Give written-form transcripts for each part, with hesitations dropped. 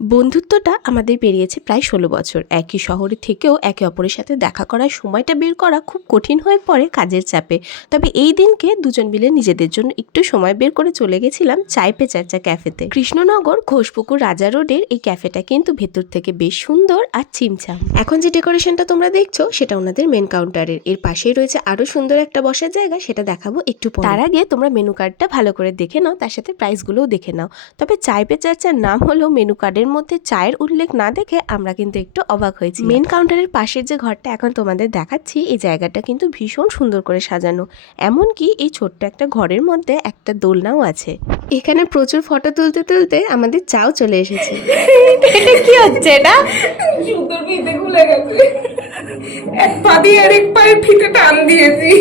বন্ধুত্বটা আমাদের পেরিয়েছে প্রায় ১৬ বছর। একই শহরে থেকেও একে অপরের সাথে দেখা করার সময়টা বের করা খুব কঠিন হয়ে পড়ে কাজের চাপে। তবে এই দিনকে দুজন মিলে নিজেদের জন্য একটু সময় বের করে চলে গেছিলাম চায় পে চর্চা ক্যাফেতে। কৃষ্ণনগর ঘোষপুকুর রাজা রোডের এই ক্যাফেটা কিন্তু ভেতর থেকে বেশ সুন্দর আর চিমচাম। এখন যে ডেকোরেশনটা তোমরা দেখছো সেটা ওনাদের মেন কাউন্টারের। এর পাশেই রয়েছে আরো সুন্দর একটা বসার জায়গা, সেটা দেখাবো একটু পরে। তার আগে তোমরা মেনু কার্ডটা ভালো করে দেখে নাও, তার সাথে প্রাইসগুলোও দেখে নাও। তবে চায় পে চর্চার নাম হলো মেনু কার্ডের মধ্যে চায়ের উল্লেখ না দেখে আমরা কিন্তু একটু অবাক হয়েছি। মেন কাউন্টারের পাশের যে ঘরটা এখন তোমাদের দেখাচ্ছি, এই জায়গাটা কিন্তু ভীষণ সুন্দর করে সাজানো। এমনকি এই ছোট্ট একটা ঘরের মধ্যে একটা দোলনাও আছে। এখানে প্রচুর ফটো তুলতে তুলতে আমাদের চাও চলে এসেছে। এটা কি হচ্ছে? এটা সুন্দর ফিতে খুলে গেছে, এক পা দিয়ে আর এক পায়ের ফিতে টান দিয়েছি।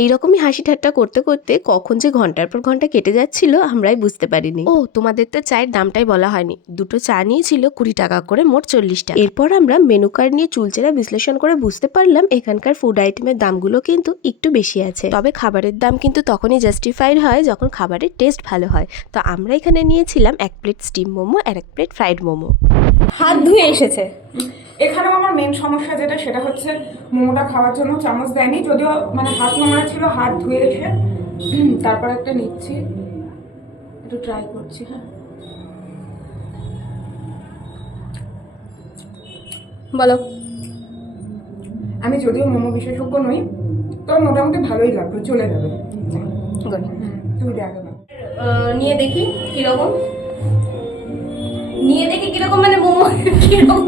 এইরকমই হাসি ঠাট্টা করতে করতে কখন যে ঘন্টার পর ঘন্টা কেটে যাচ্ছিল আমরাই বুঝতে পারিনি। ও, তোমাদের তো চায়ের দামটাই বলা হয়নি। দুটো চা নিয়েছিল ২০ টাকা করে, মোট ৪০ টাকা। এরপর আমরা মেনু কার্ড নিয়ে চুলচেরা বিশ্লেষণ করে বুঝতে পারলাম এখানকার ফুড আইটেমের দামগুলো কিন্তু একটু বেশি আছে। তবে খাবারের দাম কিন্তু তখনই জাস্টিফাইড হয় যখন খাবারের টেস্ট ভালো হয়। তো আমরা এখানে নিয়েছিলাম ১ প্লেট স্টিম মোমো আর ১ প্লেট ফ্রাইড মোমো। হাত ধুয়ে এসেছে। এখানেও আমার মেন সমস্যা যেটা, সেটা হচ্ছে মোমোটা খাওয়ার জন্য চামচ দেয়নি, যদিও মানে হাত নোংরা ছিল, হাত ধুয়ে এসে তারপর একটা নিচ্ছি, একটু ট্রাই করছি। হ্যাঁ, বলো। আমি যদিও মোমো বিশেষজ্ঞ নই, তো মোটামুটি ভালোই লাগলো, চলে যাবে। তুই দেখ না। নিয়ে দেখি কিরকম, নিয়ে দেখি কিরকম, মানে মোমো কিরকম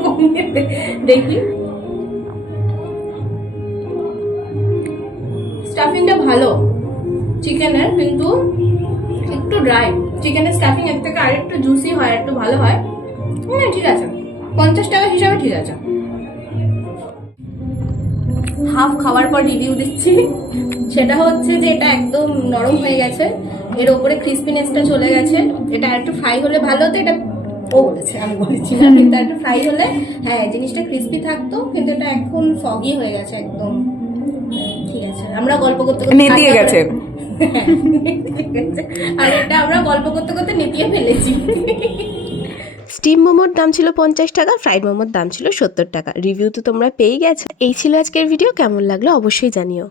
দেখি। স্টাফিংটা ভালো চিকেনের, কিন্তু একটু ড্রাই। চিকেনের স্টাফিং এর থেকে আর একটু জুসি হয়, একটু ভালো হয়। ঠিক আছে, ৫০ টাকা হিসাবে ঠিক আছে। হাফ খাওয়ার পর রিভিউ দিচ্ছি। সেটা হচ্ছে যে এটা একদম নরম হয়ে গেছে, এর ওপরে ক্রিসপিনেসটা চলে গেছে। এটা একটু ফ্রাই হলে ভালো হতো। এটা ও বলেছে, আমি বলেছি না, কিন্তু একটু ফ্রাই হলে হ্যাঁ জিনিসটা ক্রিসপি থাকতো, কিন্তু এটা এখন সগি হয়ে গেছে একদম। ঠিক আছে, আমরা গল্প করতে করতে নেতিয়ে গেছে। আর এটা আমরা গল্প করতে করতে নেতিয়ে ফেলেছি। স্টিম মোমোর দাম ছিল ৫০ টাকা, ফ্রাইড মোমোর দাম ছিল ৭০ টাকা। রিভিউ তো তোমরা পেয়ে গেছো। এই ছিল আজকের ভিডিও। কেমন লাগলো অবশ্যই জানিও।